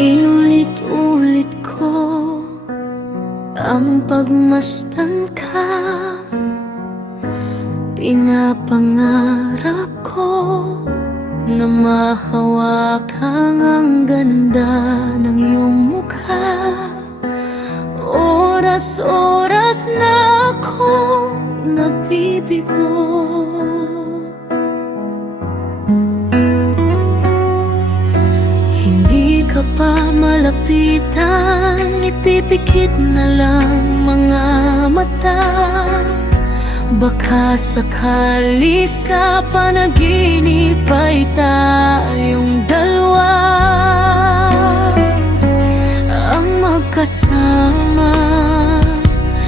Inulit-ulit ko ang pagmasdan ka. Pinapangarap ko na mahawakan ang ganda ng iyong mukha. Oras-oras na akong nabibigo. Hindi ka pa malapitan, ipipikit na lang mga mata. Baka sakali sa panaginip ay tayong dalawa ang magkasama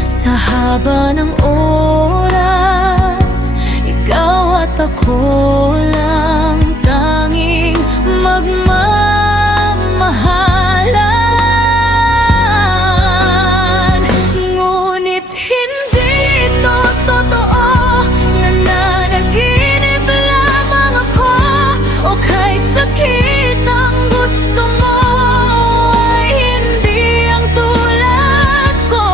sa haba ng oras. Ikaw at ako lang tanging magmamahalan. Ngunit hindi ito totoo, nananaginip lamang ako. O kay sakit ang gusto mo ay hindi ang tulad ko.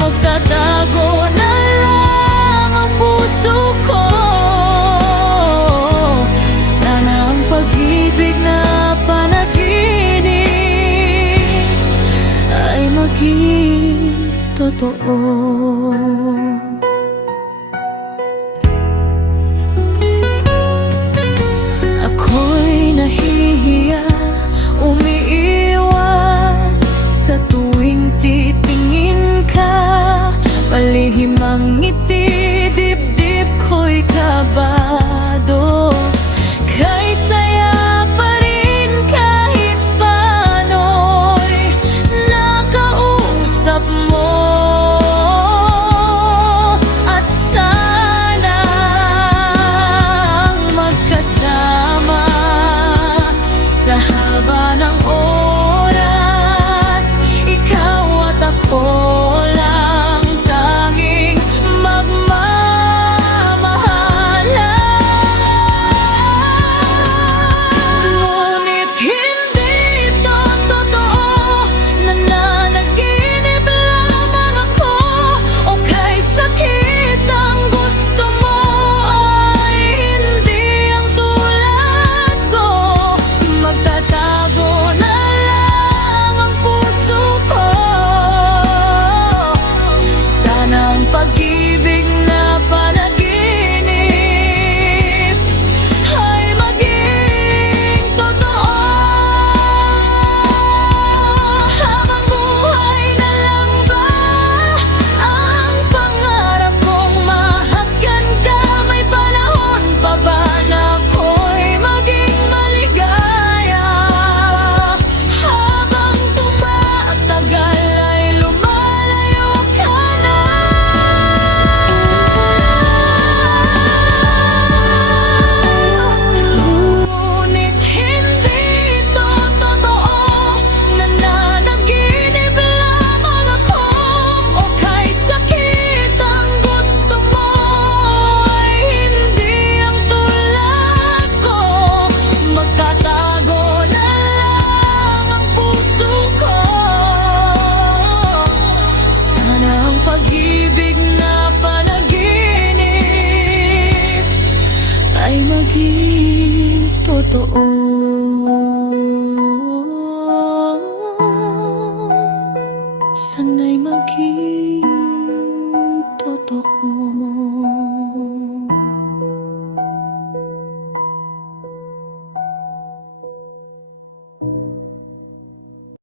Magtatago na lang ang puso ko. Sana ang pag-ibig na panaginip ay maging totoo. Ako'y nahihiya, umiiwas sa tuwing titingin ka. Palihim ang ngiti, dibdib ko'y kabado. Kay saya pa rin kahit paano'y nakausap mo. At sanang magkasama sa haba ng oras. Ikaw at ako lang tanging magmamahalan. Ngunit hindi ito totoo, nananaginip lamang ako. O kay sakit ang gusto mo ay hindi ang tulad ko. Magtatago na lang ang puso ko. Sana ang pag-ibig na panaginip ay maging totoo. Habang buhay na lang ba ang pangarap kong mahagkan ka? May panahon pa ba na ako'y maging maligaya? Habang tumatagal ay lumalayo ka na. Ngunit hindi ito totoo, nananaginip lamang ako. O kay sakit ang gusto mo ay hindi ang tulad ko. Magtatago na lang ang puso ko. Sana ang pag-ibig na panaginip ay maging totoo.